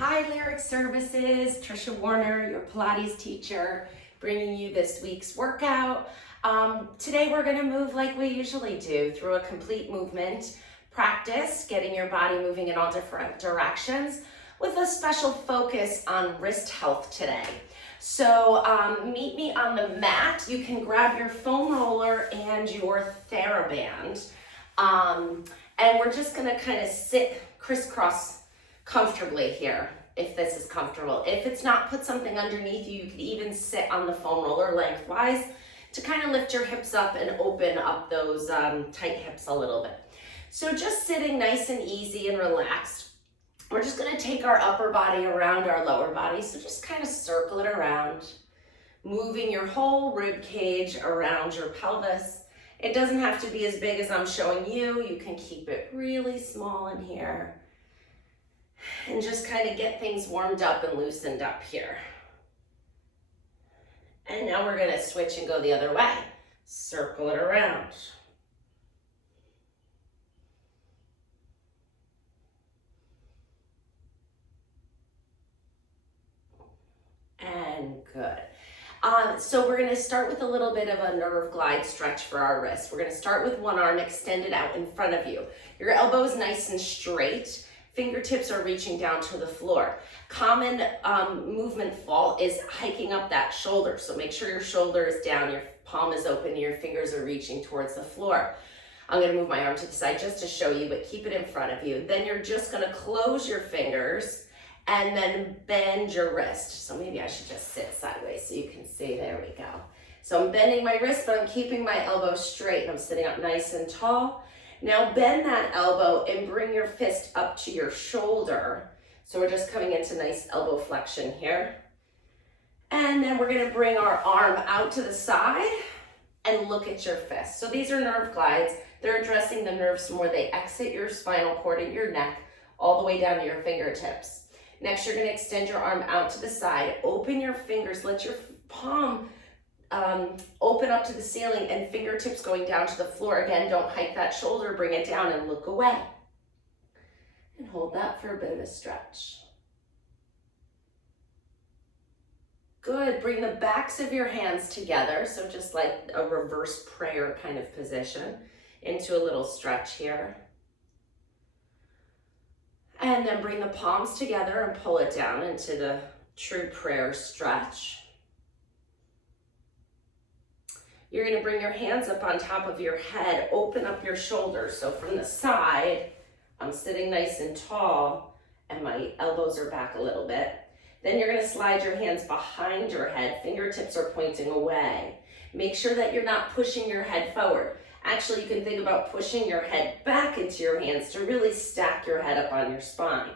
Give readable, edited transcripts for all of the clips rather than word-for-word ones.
Hi, Lyric Services, Trisha Warner, your Pilates teacher, bringing you this week's workout. Today we're going to move like we usually do through a complete movement practice, getting your body moving in all different directions with a special focus on wrist health today. So meet me on the mat. You can grab your foam roller and your TheraBand. And we're just going to kind of sit crisscross comfortably here, if this is comfortable. If it's not, put something underneath you. You could even sit on the foam roller lengthwise to kind of lift your hips up and open up those tight hips a little bit. So just sitting nice and easy and relaxed. We're just going to take our upper body around our lower body. So just kind of circle it around, moving your whole rib cage around your pelvis. It doesn't have to be as big as I'm showing you. You can keep it really small in here. And just kind of get things warmed up and loosened up here. And now we're going to switch and go the other way. Circle it around. And good. So we're going to start with a little bit of a nerve glide stretch for our wrists. We're going to start with one arm extended out in front of you. Your elbow's nice and straight. Fingertips are reaching down to the floor. Common movement fault is hiking up that shoulder. So make sure your shoulder is down, your palm is open, your fingers are reaching towards the floor. I'm going to move my arm to the side just to show you, but keep it in front of you. Then you're just going to close your fingers and then bend your wrist. So maybe I should just sit sideways so you can see. There we go. So I'm bending my wrist, but I'm keeping my elbow straight. I'm sitting up nice and tall. Now bend that elbow and bring your fist up to your shoulder. So we're just coming into nice elbow flexion here. And then we're going to bring our arm out to the side and look at your fist. So these are nerve glides. They're addressing the nerves from where they exit your spinal cord and your neck all the way down to your fingertips. Next, you're going to extend your arm out to the side. Open your fingers. Let your palm open up to the ceiling and fingertips going down to the floor. Again, don't hike that shoulder, bring it down and look away. And hold that for a bit of a stretch. Good, bring the backs of your hands together, so just like a reverse prayer kind of position, into a little stretch here. And then bring the palms together and pull it down into the true prayer stretch. You're going to bring your hands up on top of your head, open up your shoulders. So from the side, I'm sitting nice and tall and my elbows are back a little bit. Then you're going to slide your hands behind your head. Fingertips are pointing away. Make sure that you're not pushing your head forward. Actually, you can think about pushing your head back into your hands to really stack your head up on your spine.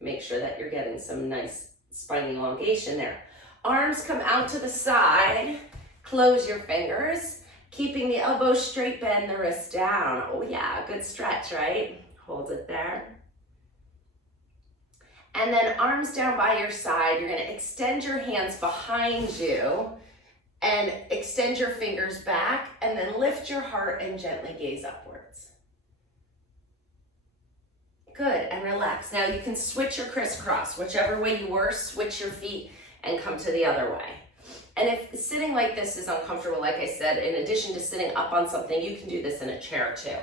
Make sure that you're getting some nice spine elongation there. Arms come out to the side. Close your fingers, keeping the elbow straight, bend the wrist down. Oh yeah, good stretch, right? Hold it there. And then arms down by your side. You're going to extend your hands behind you and extend your fingers back and then lift your heart and gently gaze upwards. Good, and relax. Now you can switch your crisscross. Whichever way you were, switch your feet and come to the other way. And if sitting like this is uncomfortable, like I said, in addition to sitting up on something, you can do this in a chair too.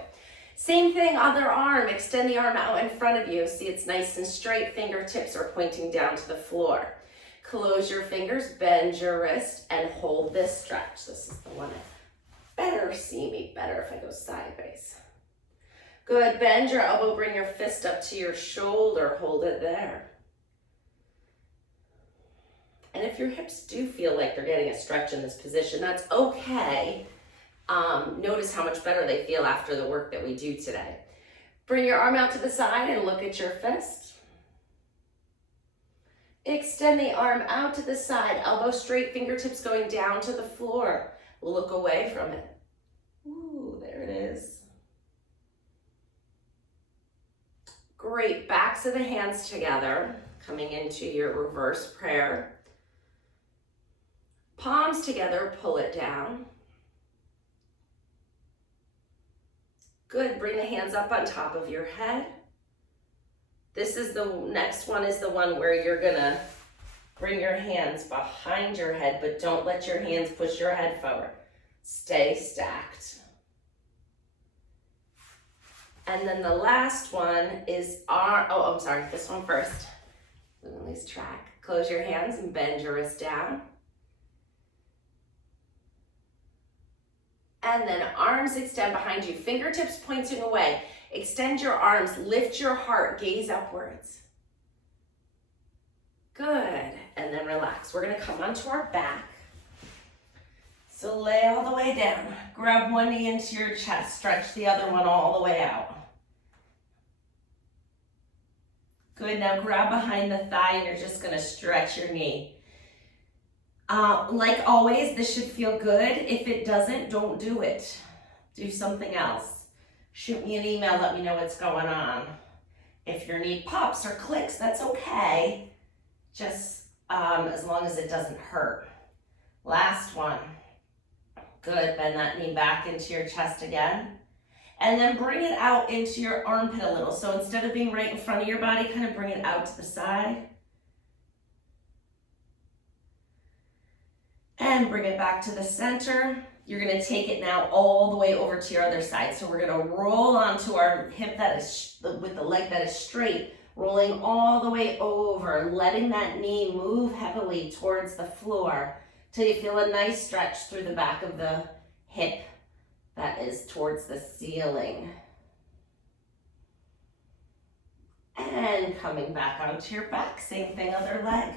Same thing, other arm, extend the arm out in front of you. See, it's nice and straight, fingertips are pointing down to the floor. Close your fingers, bend your wrist, and hold this stretch. This is the one that better see me better if I go sideways. Good, bend your elbow, bring your fist up to your shoulder, hold it there. And if your hips do feel like they're getting a stretch in this position, that's okay. Notice how much better they feel after the work that we do today. Bring your arm out to the side and look at your fist. Extend the arm out to the side, elbow straight, fingertips going down to the floor. Look away from it. Ooh, there it is. Great, backs of the hands together, coming into your reverse prayer. Palms together, pull it down. Good, bring the hands up on top of your head. The next one is the one where you're gonna bring your hands behind your head, but don't let your hands push your head forward. Stay stacked. And then the last one is this one first. Lose track. Close your hands and bend your wrist down. And then arms extend behind you, fingertips pointing away. Extend your arms, lift your heart, gaze upwards. Good, and then relax. We're gonna come onto our back. So lay all the way down. Grab one knee into your chest, stretch the other one all the way out. Good, now grab behind the thigh and you're just gonna stretch your knee. Like always, this should feel good. If it doesn't, don't do it. Do something else. Shoot me an email, let me know what's going on. If your knee pops or clicks, that's okay. Just as long as it doesn't hurt. Last one. Good, bend that knee back into your chest again. And then bring it out into your armpit a little. So instead of being right in front of your body, kind of bring it out to the side. And bring it back to the center. You're gonna take it now all the way over to your other side. So we're gonna roll onto our hip that is, with the leg that is straight, rolling all the way over, letting that knee move heavily towards the floor till you feel a nice stretch through the back of the hip that is towards the ceiling. And coming back onto your back, same thing, other leg.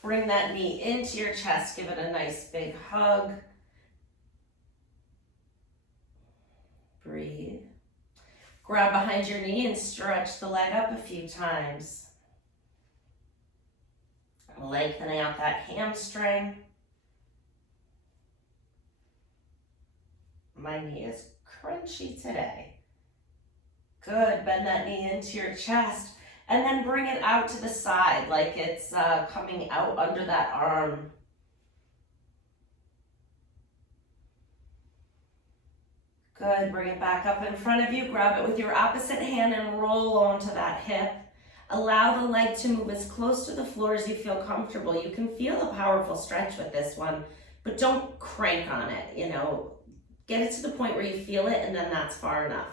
Bring that knee into your chest, give it a nice big hug. Breathe. Grab behind your knee and stretch the leg up a few times. Lengthening out that hamstring. My knee is crunchy today. Good, bend that knee into your chest. And then bring it out to the side like it's coming out under that arm. Good, bring it back up in front of you. Grab it with your opposite hand and roll onto that hip. Allow the leg to move as close to the floor as you feel comfortable. You can feel a powerful stretch with this one, but don't crank on it, you know. Get it to the point where you feel it and then that's far enough.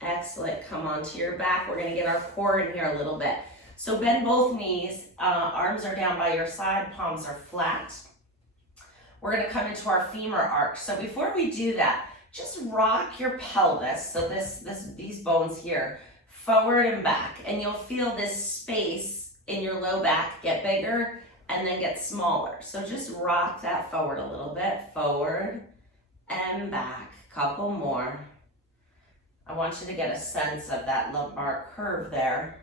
Excellent, come onto your back. We're gonna get our core in here a little bit. So bend both knees, arms are down by your side, palms are flat. We're gonna come into our femur arch. So before we do that, just rock your pelvis, so these bones here, forward and back, and you'll feel this space in your low back get bigger and then get smaller. So just rock that forward a little bit, forward and back, couple more. I want you to get a sense of that lumbar curve there.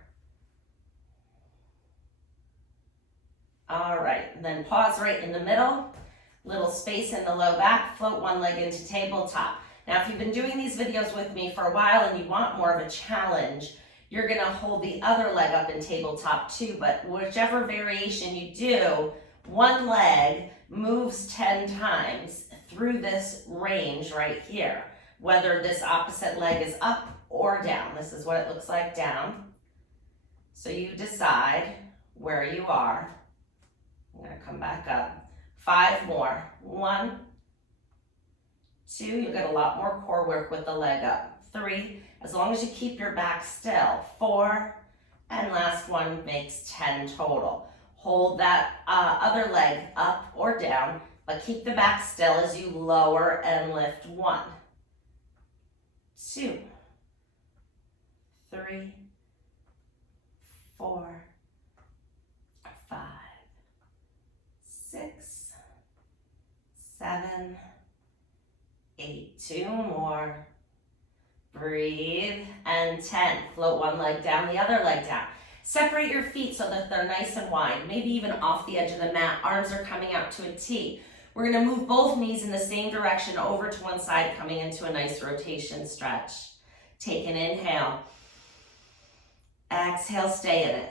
All right, and then pause right in the middle, little space in the low back, float one leg into tabletop. Now, if you've been doing these videos with me for a while and you want more of a challenge, you're gonna hold the other leg up in tabletop too, but whichever variation you do, one leg moves 10 times through this range right here. Whether this opposite leg is up or down. This is what it looks like down. So you decide where you are. I'm gonna come back up. 5 more. 1, 2, you'll get a lot more core work with the leg up. 3, as long as you keep your back still. 4, and last one makes 10 total. Hold that other leg up or down, but keep the back still as you lower and lift. 1, 2, 3, 4, 5, 6, 7, 8. 2 more. Breathe. And 10. Float one leg down, the other leg down. Separate your feet so that they're nice and wide, maybe even off the edge of the mat. Arms are coming out to a T. We're gonna move both knees in the same direction over to one side, coming into a nice rotation stretch. Take an inhale. Exhale, stay in it.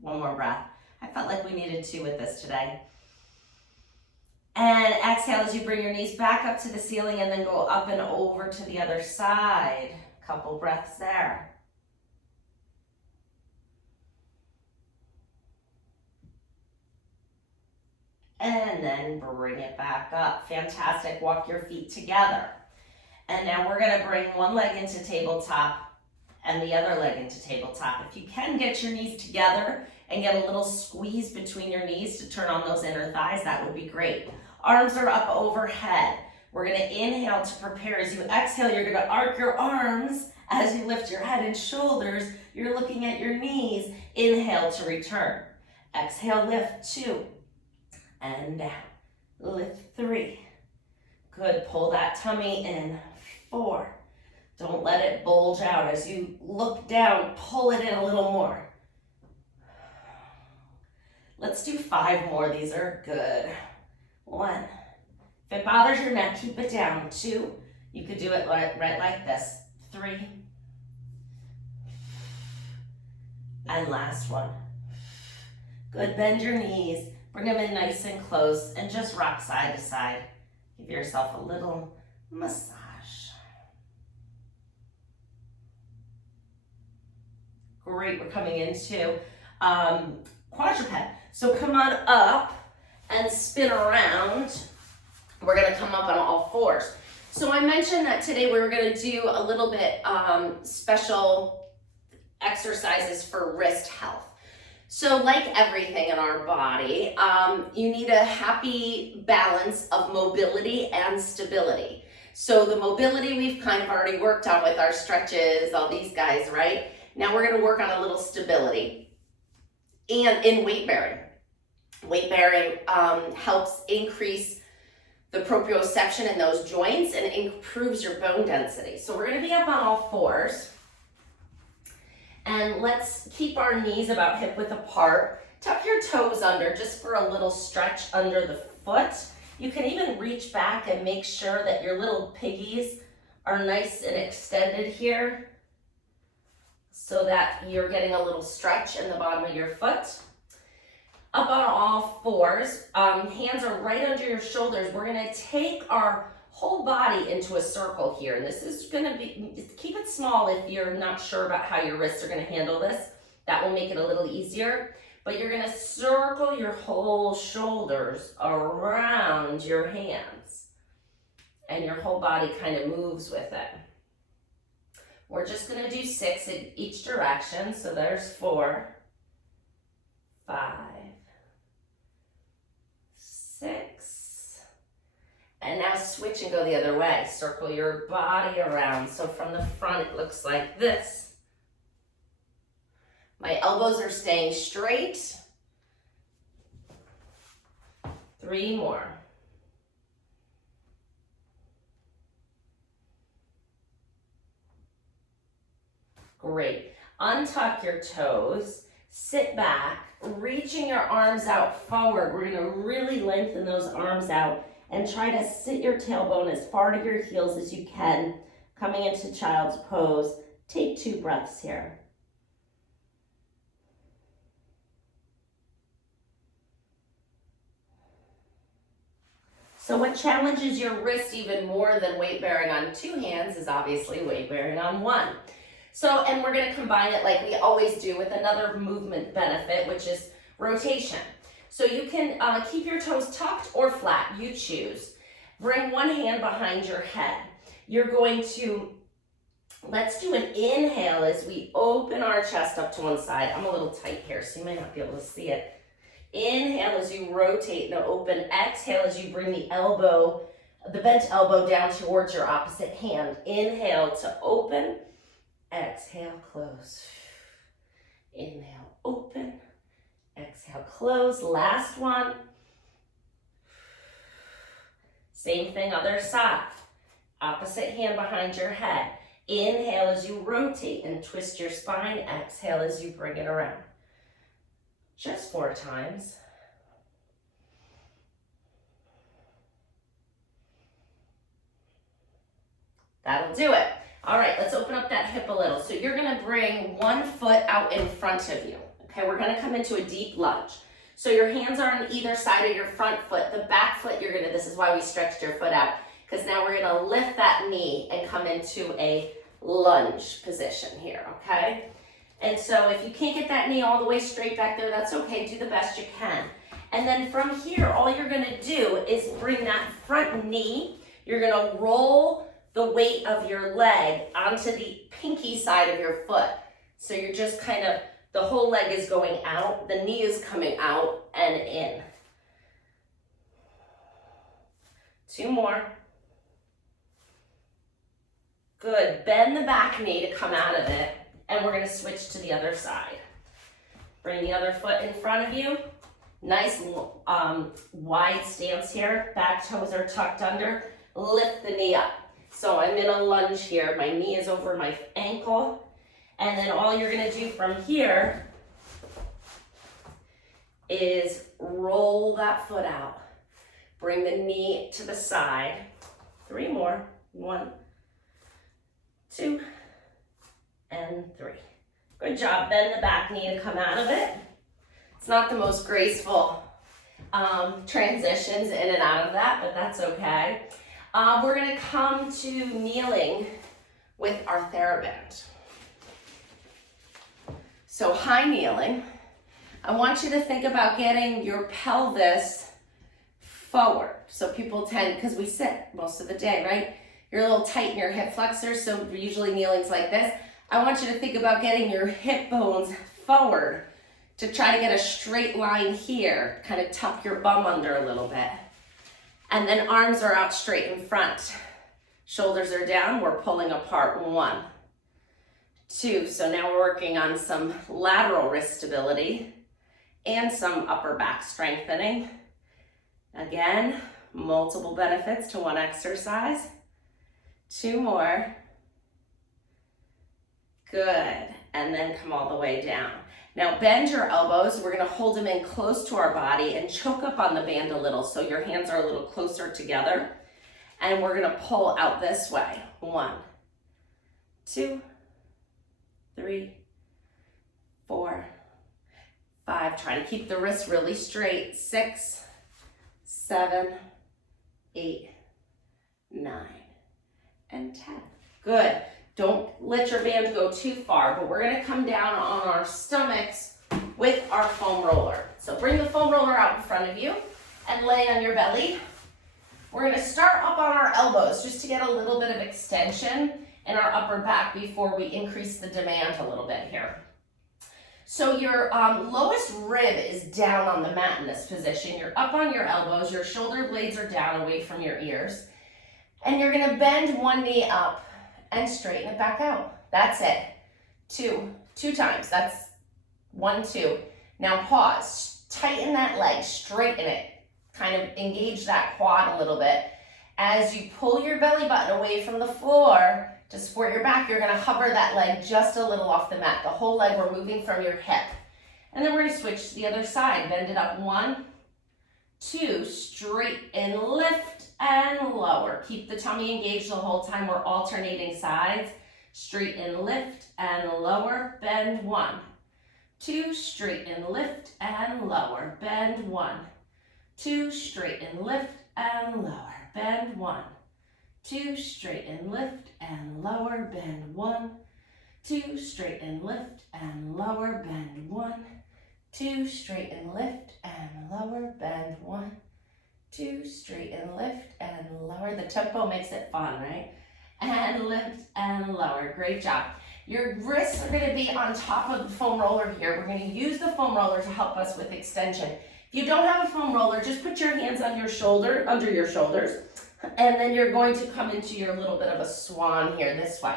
One more breath. I felt like we needed 2 with this today. And exhale as you bring your knees back up to the ceiling and then go up and over to the other side. Couple breaths there. And then bring it back up. Fantastic. Walk your feet together. And now we're going to bring one leg into tabletop and the other leg into tabletop. If you can get your knees together and get a little squeeze between your knees to turn on those inner thighs, that would be great. Arms are up overhead. We're going to inhale to prepare. As you exhale, you're going to arc your arms as you lift your head and shoulders. You're looking at your knees. Inhale to return. Exhale, lift 2. And down. Lift 3. Good. Pull that tummy in. 4. Don't let it bulge out. As you look down, pull it in a little more. Let's do 5 more. These are good. 1. If it bothers your neck, keep it down. 2. You could do it right like this. 3. And last one. Good. Bend your knees. Bring them in nice and close and just rock side to side. Give yourself a little massage. Great, we're coming into quadruped. So come on up and spin around. We're gonna come up on all 4s. So I mentioned that today we were gonna do a little bit special exercises for wrist health. So like everything in our body, you need a happy balance of mobility and stability. So the mobility we've kind of already worked on with our stretches, all these guys, right? Now we're gonna work on a little stability. And in weight bearing. Weight bearing helps increase the proprioception in those joints and improves your bone density. So we're gonna be up on all 4s. And let's keep our knees about hip width apart. Tuck your toes under just for a little stretch under the foot. You can even reach back and make sure that your little piggies are nice and extended here so that you're getting a little stretch in the bottom of your foot. Up on all 4s, hands are right under your shoulders. We're gonna take our whole body into a circle here. And this is gonna be, keep it small if you're not sure about how your wrists are gonna handle this. That will make it a little easier. But you're gonna circle your whole shoulders around your hands. And your whole body kind of moves with it. We're just gonna do 6 in each direction. So there's 4, 5, 6. And now switch and go the other way. Circle your body around. So from the front, it looks like this. My elbows are staying straight. 3 more. Great. Untuck your toes. Sit back, reaching your arms out forward. We're gonna really lengthen those arms out and try to sit your tailbone as far to your heels as you can, coming into child's pose. Take 2 breaths here. So what challenges your wrist even more than weight bearing on 2 hands is obviously weight bearing on 1. So, and we're gonna combine it like we always do with another movement benefit, which is rotation. So you can keep your toes tucked or flat, you choose. Bring one hand behind your head. You're going to, let's do an inhale as we open our chest up to one side. I'm a little tight here, so you might not be able to see it. Inhale as you rotate and open. Exhale as you bring the elbow, the bent elbow down towards your opposite hand. Inhale to open. Exhale, close. Inhale, open. Exhale, close. Last one. Same thing, other side. Opposite hand behind your head. Inhale as you rotate and twist your spine. Exhale as you bring it around. Just 4 times. That'll do it. All right, let's open up that hip a little. So you're gonna bring one foot out in front of you. Okay, we're gonna come into a deep lunge. So your hands are on either side of your front foot. The back foot, this is why we stretched your foot out, because now we're gonna lift that knee and come into a lunge position here, okay? And so if you can't get that knee all the way straight back there, that's okay, do the best you can. And then from here, all you're gonna do is bring that front knee, you're gonna roll the weight of your leg onto the pinky side of your foot. So you're just kind of, the whole leg is going out, the knee is coming out and in. 2 more. Good, bend the back knee to come out of it, and we're gonna switch to the other side. Bring the other foot in front of you. Nice wide stance here, back toes are tucked under. Lift the knee up. So I'm in a lunge here, my knee is over my ankle, and then all you're gonna do from here is roll that foot out. Bring the knee to the side. 3 more. 1, 2, and 3. Good job. Bend the back knee to come out of it. It's not the most graceful transitions in and out of that, but that's okay. We're gonna come to kneeling with our TheraBand. So high kneeling. I want you to think about getting your pelvis forward. So people tend, because we sit most of the day, right? You're a little tight in your hip flexors, so usually kneeling's like this. I want you to think about getting your hip bones forward to try to get a straight line here. Kind of tuck your bum under a little bit. And then arms are out straight in front. Shoulders are down, we're pulling apart. 1, 2, so now we're working on some lateral wrist stability and some upper back strengthening. Again, multiple benefits to one exercise. 2 more. Good, and then come all the way down. Now bend your elbows, we're gonna hold them in close to our body and choke up on the band a little so your hands are a little closer together. And we're gonna pull out this way. 1, 2, 3, 4, 5. Try to keep the wrists really straight. 6, 7, 8, 9, and 10. Good. Don't let your band go too far, but we're gonna come down on our stomachs with our foam roller. So bring the foam roller out in front of you and lay on your belly. We're gonna start up on our elbows just to get a little bit of extension in our upper back before we increase the demand a little bit here. So your lowest rib is down on the mat in this position. You're up on your elbows, your shoulder blades are down away from your ears. And you're gonna bend one knee up and straighten it back out. That's it. 2 times. That's 1, 2. Now pause. Tighten that leg, straighten it. Kind of engage that quad a little bit. As you pull your belly button away from the floor to support your back, you're gonna hover that leg just a little off the mat. The whole leg, we're moving from your hip. And then we're gonna switch to the other side. Bend it up. 1, 2, straight and lift and lower. Keep the tummy engaged the whole time. We're alternating sides. Straight and lift and lower. Bend. 1, 2, straight and lift and lower. Bend. 1, 2, straight and lift and lower. Bend. 1, 2, straight and lift and lower. Bend. 1, 2, straight and lift and lower. Bend. 1, 2, straight and lift and lower. Bend. 1, 2, straight and lift and lower. The tempo makes it fun, right? And lift and lower. Great job. Your wrists are going to be on top of the foam roller here. We're going to use the foam roller to help us with extension. If you don't have a foam roller, just put your hands on your shoulder, under your shoulders, and then you're going to come into your little bit of a swan here this way.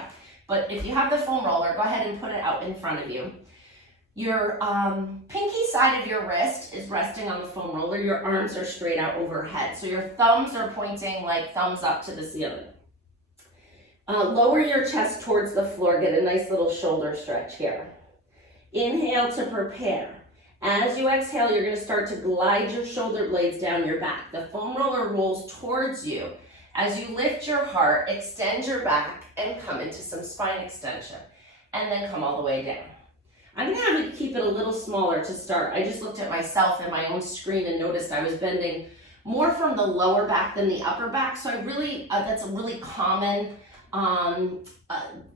But if you have the foam roller, go ahead and put it out in front of you. Your pinky side of your wrist is resting on the foam roller. Your arms are straight out overhead. So your thumbs are pointing like thumbs up to the ceiling. Lower your chest towards the floor. Get a nice little shoulder stretch here. Inhale to prepare. As you exhale, you're going to start to glide your shoulder blades down your back. The foam roller rolls towards you. As you lift your heart, extend your back and come into some spine extension. And then come all the way down. I'm gonna have you keep it a little smaller to start. I just looked at myself in my own screen and noticed I was bending more from the lower back than the upper back. So I really, that's a really common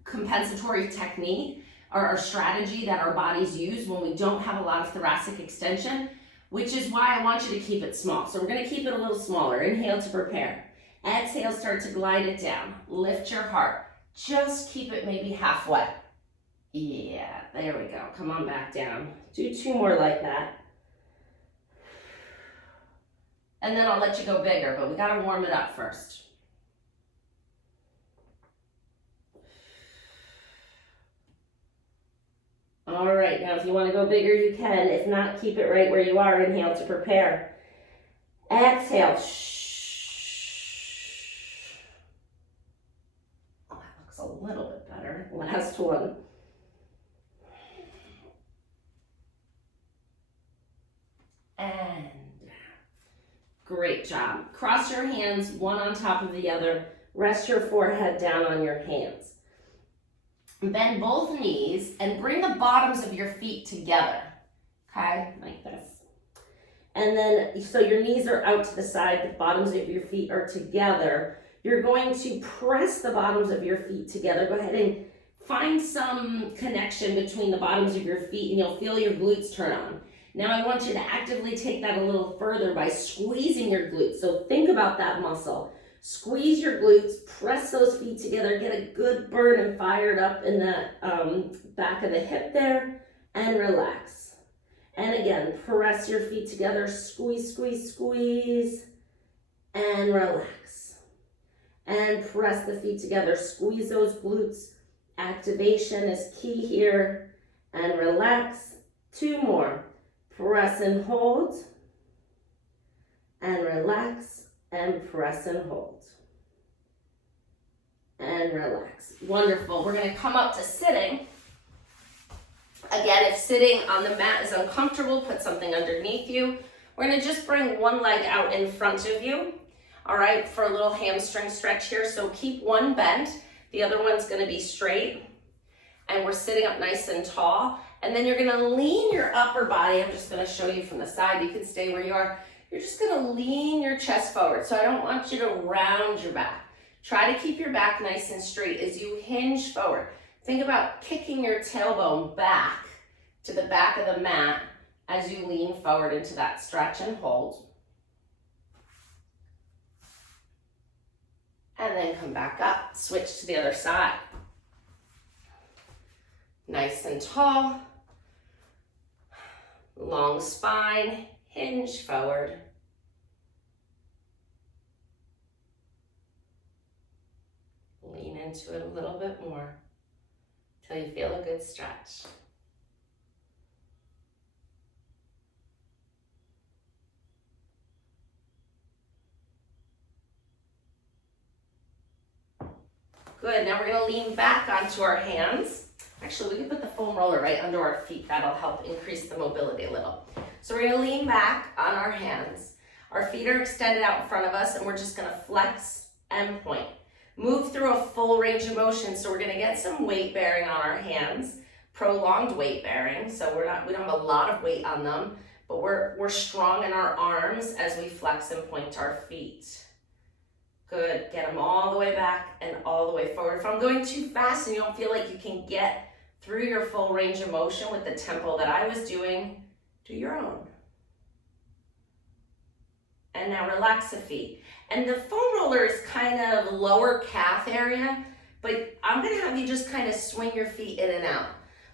compensatory technique or strategy that our bodies use when we don't have a lot of thoracic extension, which is why I want you to keep it small. So we're gonna keep it a little smaller. Inhale to prepare. Exhale, start to glide it down. Lift your heart. Just keep it maybe halfway. Yeah, there we go. Come on back down. Do 2 more like that. And then I'll let you go bigger, but we gotta warm it up first. All right, now if you wanna go bigger, you can. If not, keep it right where you are. Inhale to prepare. Exhale. Oh, that looks a little bit better. Last one. And great job. Cross your hands, one on top of the other. Rest your forehead down on your hands. Bend both knees and bring the bottoms of your feet together. Okay, like this. And then, so your knees are out to the side, the bottoms of your feet are together. You're going to press the bottoms of your feet together. Go ahead and find some connection between the bottoms of your feet and you'll feel your glutes turn on. Now I want you to actively take that a little further by squeezing your glutes. So think about that muscle. Squeeze your glutes, press those feet together, get a good burn and fired up in the back of the hip there, and relax. And again, press your feet together, squeeze, squeeze, squeeze, and relax. And press the feet together, squeeze those glutes. Activation is key here, and relax. 2 more. Press and hold, and relax, and press and hold, and relax. Wonderful. We're going to come up to sitting. Again, if sitting on the mat is uncomfortable, put something underneath you. We're going to just bring one leg out in front of you, all right, for a little hamstring stretch here. So keep one bent. The other one's going to be straight, and we're sitting up nice and tall. And then you're gonna lean your upper body. I'm just gonna show you from the side. You can stay where you are. You're just gonna lean your chest forward. So I don't want you to round your back. Try to keep your back nice and straight as you hinge forward. Think about kicking your tailbone back to the back of the mat as you lean forward into that stretch and hold. And then come back up, switch to the other side. Nice and tall. Long spine, hinge forward. Lean into it a little bit more till you feel a good stretch. Good, now we're gonna lean back onto our hands. Actually, we can put the foam roller right under our feet. That'll help increase the mobility a little. So we're gonna lean back on our hands. Our feet are extended out in front of us and we're just gonna flex and point. Move through a full range of motion. So we're gonna get some weight bearing on our hands, prolonged weight bearing. So we don't have a lot of weight on them, but we're strong in our arms as we flex and point our feet. Good, get them all the way back and all the way forward. If I'm going too fast and you don't feel like you can get through your full range of motion with the tempo that I was doing, do your own. And now relax the feet. And the foam roller is kind of lower calf area, but I'm gonna have you just kind of swing your feet in and out.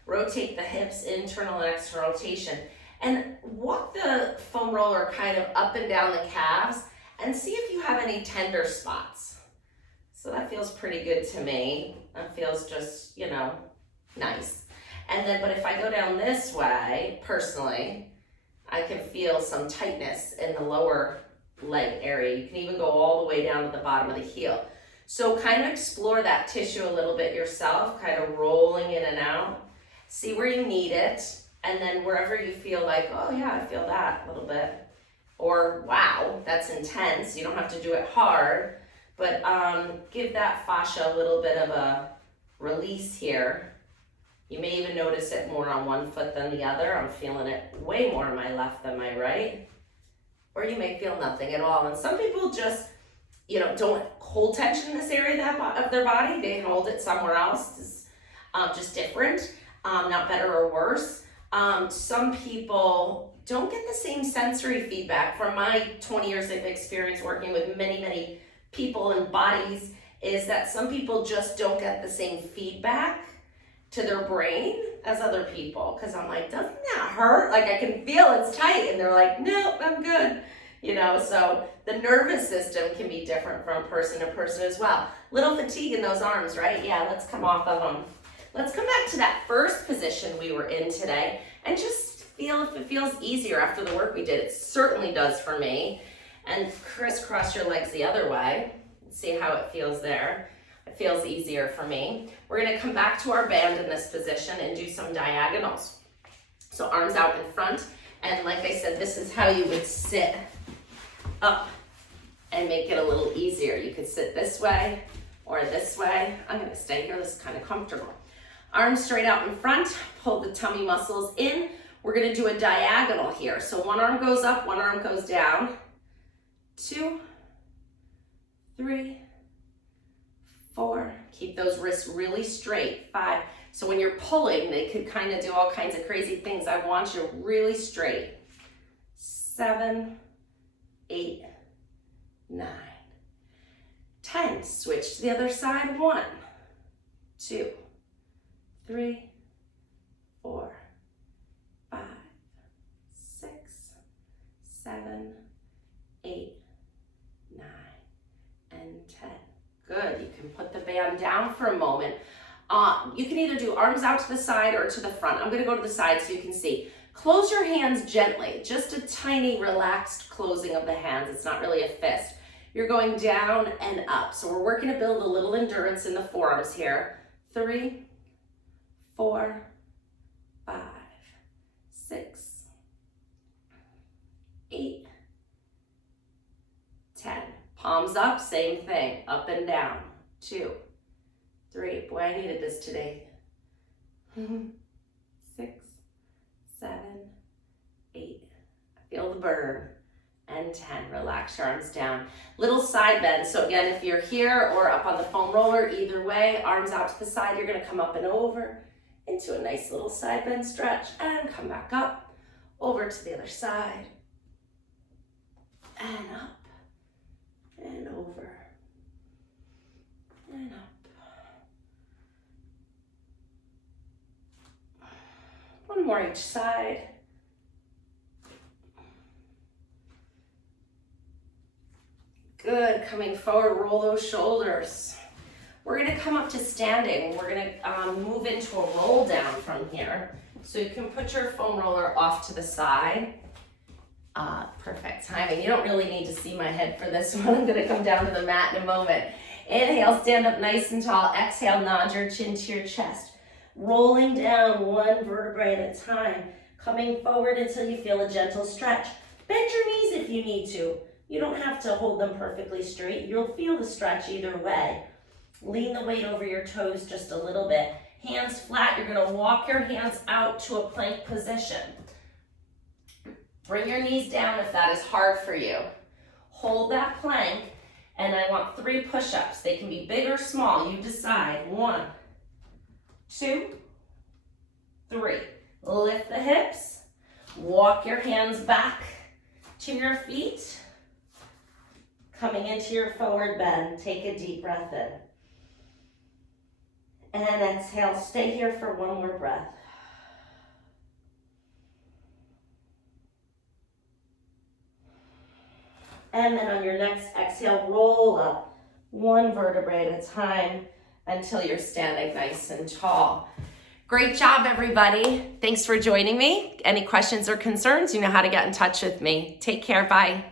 Rotate the hips, internal and external rotation. And walk the foam roller kind of up and down the calves and see if you have any tender spots. So that feels pretty good to me. That feels just, you know, nice. And then, but if I go down this way, personally, I can feel some tightness in the lower leg area. You can even go all the way down to the bottom of the heel. So kind of explore that tissue a little bit yourself, kind of rolling in and out. See where you need it. And then wherever you feel like, oh yeah, I feel that a little bit. Or wow, that's intense. You don't have to do it hard, but give that fascia a little bit of a release here You may even notice it more on one foot than the other. I'm feeling it way more on my left than my right. Or you may feel nothing at all. And some people just, don't hold tension in this area of their body. They hold it somewhere else. It's just different, not better or worse. Some people don't get the same sensory feedback. From my 20 years of experience working with many, many people and bodies, is that some people just don't get the same feedback to their brain as other people. Because I'm like, doesn't that hurt? Like, I can feel it's tight. And they're like, no, I'm good. So the nervous system can be different from person to person as well. Little fatigue in those arms, right? Yeah, let's come off of them. Let's come back to that first position we were in today and just feel if it feels easier after the work we did. It certainly does for me. And crisscross your legs the other way. See how it feels there. It feels easier for me. We're gonna come back to our band in this position and do some diagonals. So arms out in front. And like I said, this is how you would sit up and make it a little easier. You could sit this way or this way. I'm gonna stay here, this is kind of comfortable. Arms straight out in front, pull the tummy muscles in. We're gonna do a diagonal here. So one arm goes up, one arm goes down. 2, 3, 4. Keep those wrists really straight. 5. So when you're pulling, they could kind of do all kinds of crazy things. I want you really straight. 7, 8, 9, 10. Switch to the other side. 1, 2, 3, 4, 5, 6, 7, 8, 9, and 10. Good. You can put the band down for a moment. You can either do arms out to the side or to the front. I'm going to go to the side so you can see. Close your hands gently. Just a tiny relaxed closing of the hands. It's not really a fist. You're going down and up. So we're working to build a little endurance in the forearms here. 3, 4, 5, 6, 8, 10. Palms up, same thing, up and down. 2, 3. Boy, I needed this today. 6, 7, 8. Feel the burn. And 10. Relax your arms down. Little side bend. So again, if you're here or up on the foam roller, either way, arms out to the side, you're going to come up and over into a nice little side bend stretch and come back up, over to the other side, and up, and over, and up. One more each side. Good, coming forward, roll those shoulders. We're gonna come up to standing. We're gonna move into a roll down from here. So you can put your foam roller off to the side. Perfect timing. You don't really need to see my head for this one. I'm gonna come down to the mat in a moment. Inhale, stand up nice and tall. Exhale, nod your chin to your chest. Rolling down one vertebrae at a time. Coming forward until you feel a gentle stretch. Bend your knees if you need to. You don't have to hold them perfectly straight. You'll feel the stretch either way. Lean the weight over your toes just a little bit. Hands flat. You're going to walk your hands out to a plank position. Bring your knees down if that is hard for you. Hold that plank, and I want 3 push-ups. They can be big or small. You decide. 1, 2, 3. Lift the hips. Walk your hands back to your feet. Coming into your forward bend, take a deep breath in. And exhale, stay here for one more breath. And then on your next exhale, roll up one vertebrae at a time until you're standing nice and tall. Great job, everybody. Thanks for joining me. Any questions or concerns, you know how to get in touch with me. Take care, bye.